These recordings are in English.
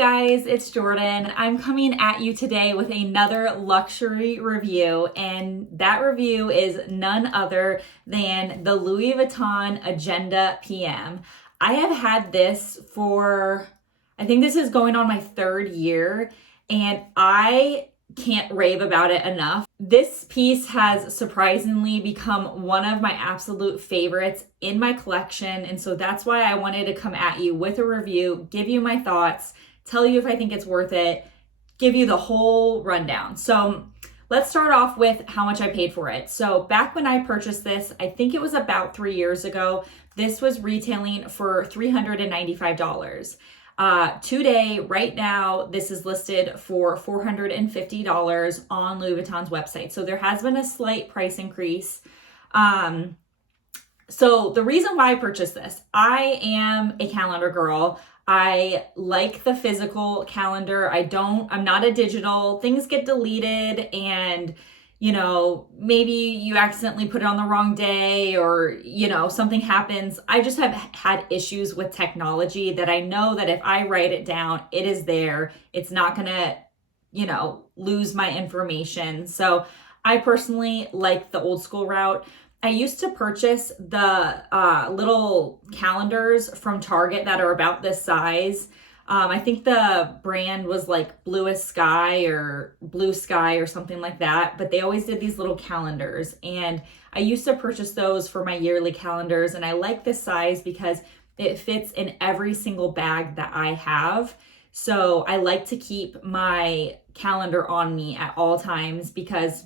guys, it's Jordan. I'm coming at you today with another luxury review, and that review is none other than the Louis Vuitton Agenda PM. I have had this for, I think this is going on my third year, and I can't rave about it enough. This piece has surprisingly become one of my absolute favorites in my collection, and so that's why I wanted to come at you with a review, give you my thoughts, tell you if I think it's worth it, give you the whole rundown. So let's start off with how much I paid for it. So back when I purchased this, I think it was about 3 years ago, this was retailing for $395. Today, right now, this is listed for $450 on Louis Vuitton's website. So there has been a slight price increase. So the reason why I purchased this, I am a calendar girl. I like the physical calendar. I'm not a digital. Things get deleted and, you know, maybe you accidentally put it on the wrong day or, you know, something happens. I just have had issues with technology that I know that if I write it down, it is there. It's not going to, you know, lose my information. So I personally like the old school route. I used to purchase the little calendars from Target that are about this size. I think the brand was like Bluest Sky or Blue Sky or something like that, but they always did these little calendars, and I used to purchase those for my yearly calendars, and I like this size because it fits in every single bag that I have. So I like to keep my calendar on me at all times because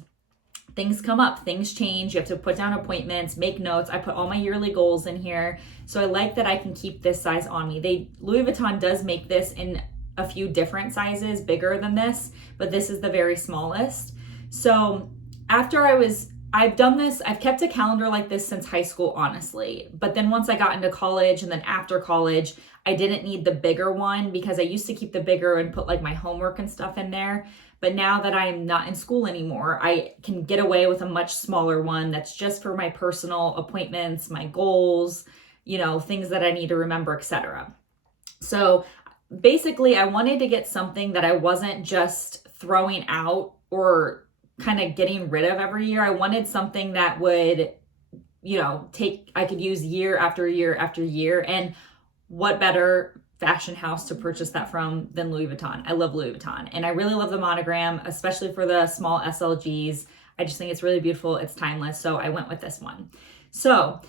things come up, things change, you have to put down appointments, make notes. I put all my yearly goals in here. So I like that I can keep this size on me. Louis Vuitton does make this in a few different sizes, bigger than this, but this is the very smallest. So after I've done this, I've kept a calendar like this since high school, honestly. But then once I got into college and then after college, I didn't need the bigger one because I used to keep the bigger and put like my homework and stuff in there. But now that I'm not in school anymore, I can get away with a much smaller one that's just for my personal appointments, my goals, you know, things that I need to remember, etc. So basically, I wanted to get something that I wasn't just throwing out or kind of getting rid of every year. I wanted something that would, you know, I could use year after year after year. And what better fashion house to purchase that from than Louis Vuitton. I love Louis Vuitton, and I really love the monogram, especially for the small SLGs. I just think it's really beautiful. It's timeless. So I went with this one. So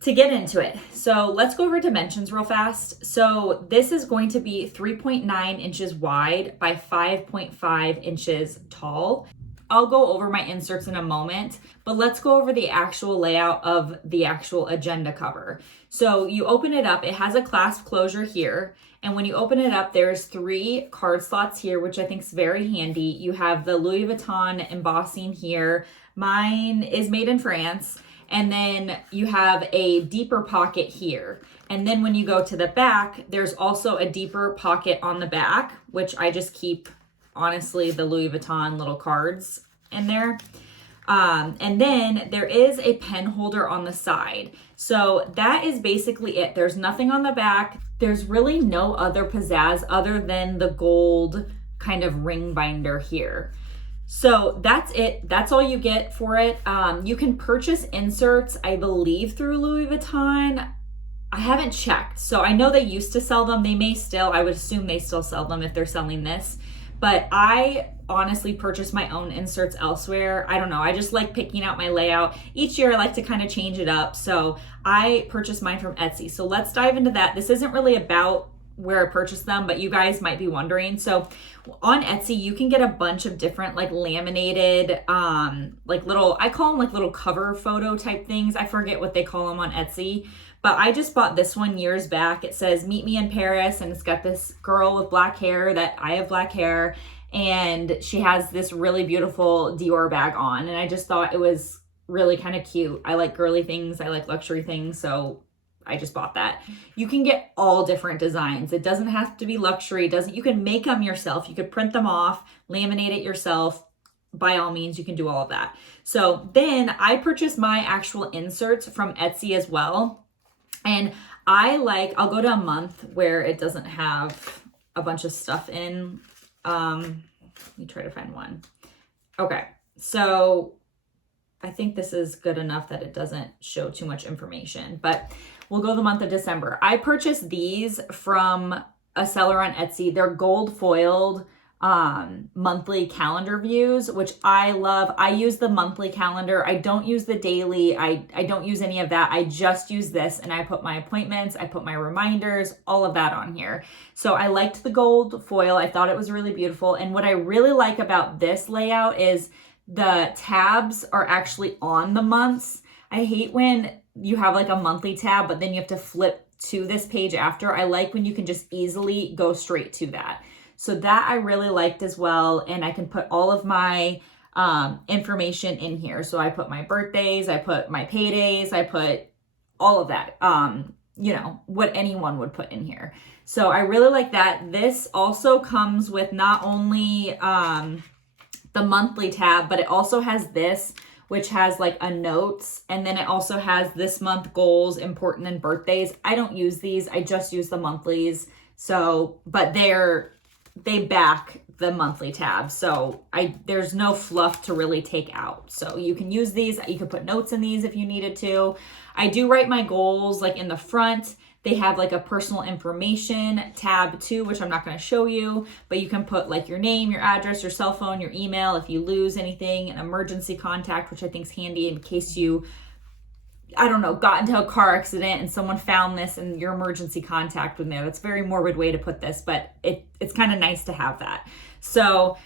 to get into it, so let's go over dimensions real fast. So this is going to be 3.9 inches wide by 5.5 inches tall. I'll go over my inserts in a moment, but let's go over the actual layout of the actual agenda cover. So you open it up, it has a clasp closure here. And when you open it up, there's 3 card slots here, which I think is very handy. You have the Louis Vuitton embossing here. Mine is made in France. And then you have a deeper pocket here. And then when you go to the back, there's also a deeper pocket on the back, which I just keep, honestly, the Louis Vuitton little cards in there. And then there is a pen holder on the side. So that is basically it. There's nothing on the back. There's really no other pizzazz other than the gold kind of ring binder here. So that's it. That's all you get for it. You can purchase inserts, I believe, through Louis Vuitton. I haven't checked. So I know they used to sell them. They may still, I would assume they still sell them if they're selling this. But I honestly purchase my own inserts elsewhere. I don't know. I just like picking out my layout. Each year I like to kind of change it up. So I purchased mine from Etsy. So let's dive into that. This isn't really about where I purchased them, but you guys might be wondering. So on Etsy, you can get a bunch of different like laminated, like little, I call them like little cover photo type things. I forget what they call them on Etsy. But I just bought this one years back. It says, "Meet me in Paris." And it's got this girl with black hair that I have black hair. And she has this really beautiful Dior bag on. And I just thought it was really kind of cute. I like girly things. I like luxury things. So I just bought that. You can get all different designs. It doesn't have to be luxury. You can make them yourself. You could print them off, laminate it yourself. By all means, you can do all of that. So then I purchased my actual inserts from Etsy as well. And I'll go to a month where it doesn't have a bunch of stuff in. Let me try to find one. Okay, so I think this is good enough that it doesn't show too much information, but we'll go the month of December. I purchased these from a seller on Etsy. They're gold foiled monthly calendar views, which I love. I use the monthly calendar. I don't use the daily. I don't use any of that. I just use this, and I put my appointments, I put my reminders, all of that on here. So I liked the gold foil. I thought it was really beautiful. And what I really like about this layout is the tabs are actually on the months. I hate when you have like a monthly tab, but then you have to flip to this page after. I like when you can just easily go straight to that. So that I really liked as well. And I can put all of my information in here. So I put my birthdays, I put my paydays, I put all of that, you know, what anyone would put in here. So I really like that. This also comes with not only the monthly tab, but it also has this, which has like a notes, and then it also has this month goals, important, and birthdays. I don't use these. I just use the monthlies. So, but they back the monthly tab. So there's no fluff to really take out. So you can use these. You could put notes in these if you needed to. I do write my goals like in the front. They have like a personal information tab too, which I'm not going to show you, but you can put like your name, your address, your cell phone, your email, if you lose anything, an emergency contact, which I think is handy in case you, I don't know, got into a car accident and someone found this and your emergency contact in there. That's a very morbid way to put this, but it's kind of nice to have that. So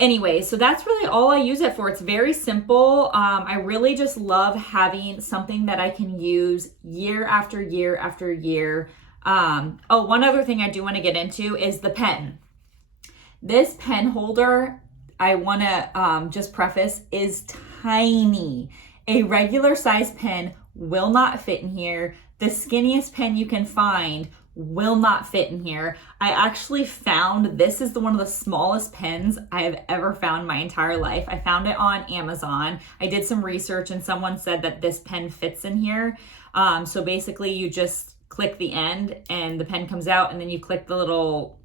anyway, so that's really all I use it for. It's very simple. I really just love having something that I can use year after year after year. Oh, one other thing I do want to get into is the pen. This pen holder, I want to just preface, is tiny. A regular size pen will not fit in here. The skinniest pen you can find will not fit in here. I actually found, this is one of the smallest pens I have ever found my entire life. I found it on Amazon. I did some research and someone said that this pen fits in here. So basically you just click the end and the pen comes out, and then you click the little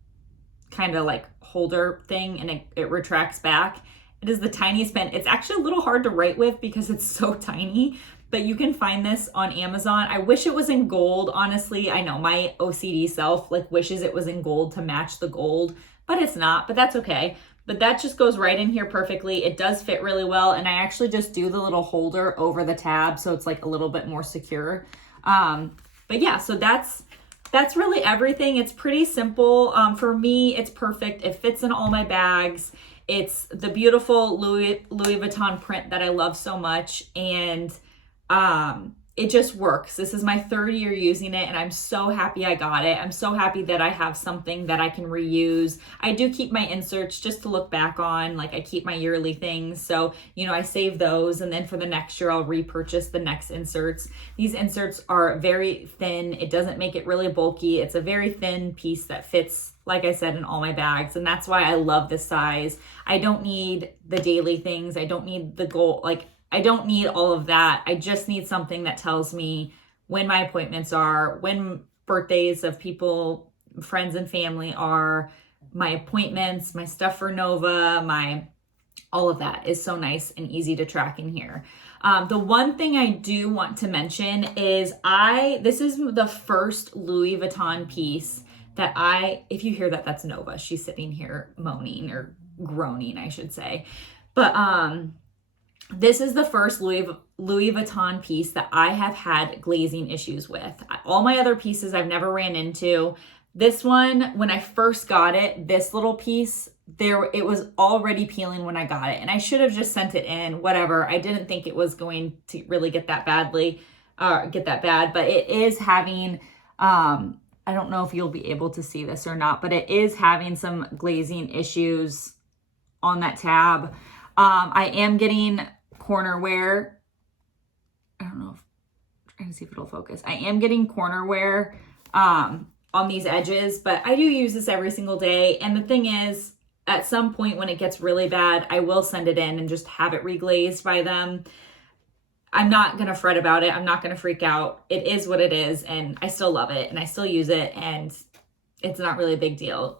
kind of like holder thing and it retracts back. It is the tiniest pen. It's actually a little hard to write with because it's so tiny, but you can find this on Amazon. I wish it was in gold, honestly. I know my OCD self like wishes it was in gold to match the gold, but it's not, but that's okay. But that just goes right in here perfectly. It does fit really well, and I actually just do the little holder over the tab so it's like a little bit more secure. But yeah, so that's really everything. It's pretty simple. For me, it's perfect. It fits in all my bags. It's the beautiful Louis Vuitton print that I love so much, and it just works. This is my third year using it, and I'm so happy I got it. I'm so happy that I have something that I can reuse. I do keep my inserts just to look back on, like I keep my yearly things. So, you know, I save those, and then for the next year, I'll repurchase the next inserts. These inserts are very thin. It doesn't make it really bulky. It's a very thin piece that fits, like I said, in all my bags. And that's why I love this size. I don't need the daily things. I don't need the gold, like I don't need all of that. I just need something that tells me when my appointments are, when birthdays of people, friends and family are, my appointments, my stuff for Nova, all of that is so nice and easy to track in here. The one thing I do want to mention is this is the first Louis Vuitton piece that if you hear that, that's Nova. She's sitting here moaning or groaning, I should say. But this is the first Louis Vuitton piece that I have had glazing issues with. All my other pieces I've never ran into. This one, when I first got it, this little piece, it was already peeling when I got it, and I should have just sent it in, whatever. I didn't think it was going to really get that bad, but it is having, I don't know if you'll be able to see this or not, but it is having some glazing issues on that tab. I am getting corner wear. I don't know if, trying to see if it'll focus. I am getting corner wear on these edges, but I do use this every single day. And the thing is, at some point when it gets really bad, I will send it in and just have it reglazed by them. I'm not going to fret about it. I'm not going to freak out. It is what it is, and I still love it, and I still use it, and it's not really a big deal.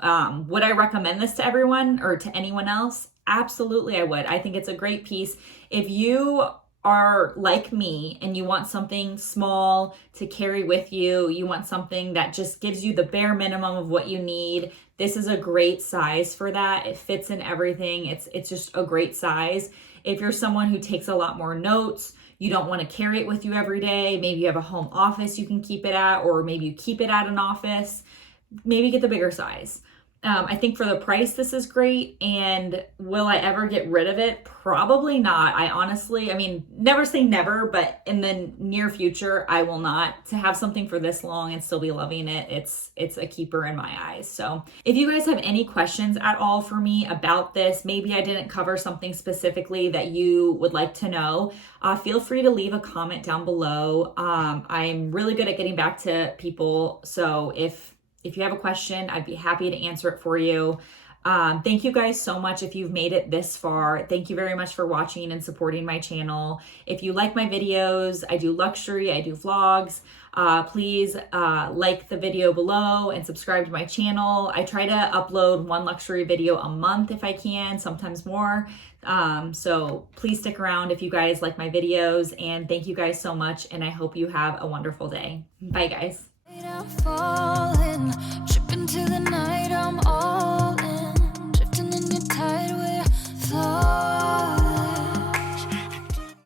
Would I recommend this to everyone or to anyone else? Absolutely, I would. I think it's a great piece. If you are like me and you want something small to carry with you, you want something that just gives you the bare minimum of what you need, this is a great size for that. It fits in everything. It's just a great size. If you're someone who takes a lot more notes, you don't want to carry it with you every day, maybe you have a home office you can keep it at, or maybe you keep it at an office, maybe get the bigger size. I think for the price, this is great. And will I ever get rid of it? Probably not. I mean, never say never, but in the near future, I will not. To have something for this long and still be loving it, it's a keeper in my eyes. So if you guys have any questions at all for me about this, maybe I didn't cover something specifically that you would like to know, feel free to leave a comment down below. I'm really good at getting back to people. So if you have a question, I'd be happy to answer it for you. Thank you guys so much if you've made it this far. Thank you very much for watching and supporting my channel. If you like my videos, I do luxury, I do vlogs. Please like the video below and subscribe to my channel. I try to upload one luxury video a month if I can, sometimes more. So please stick around if you guys like my videos, and thank you guys so much, and I hope you have a wonderful day. Bye guys. Falling, tripping to the night.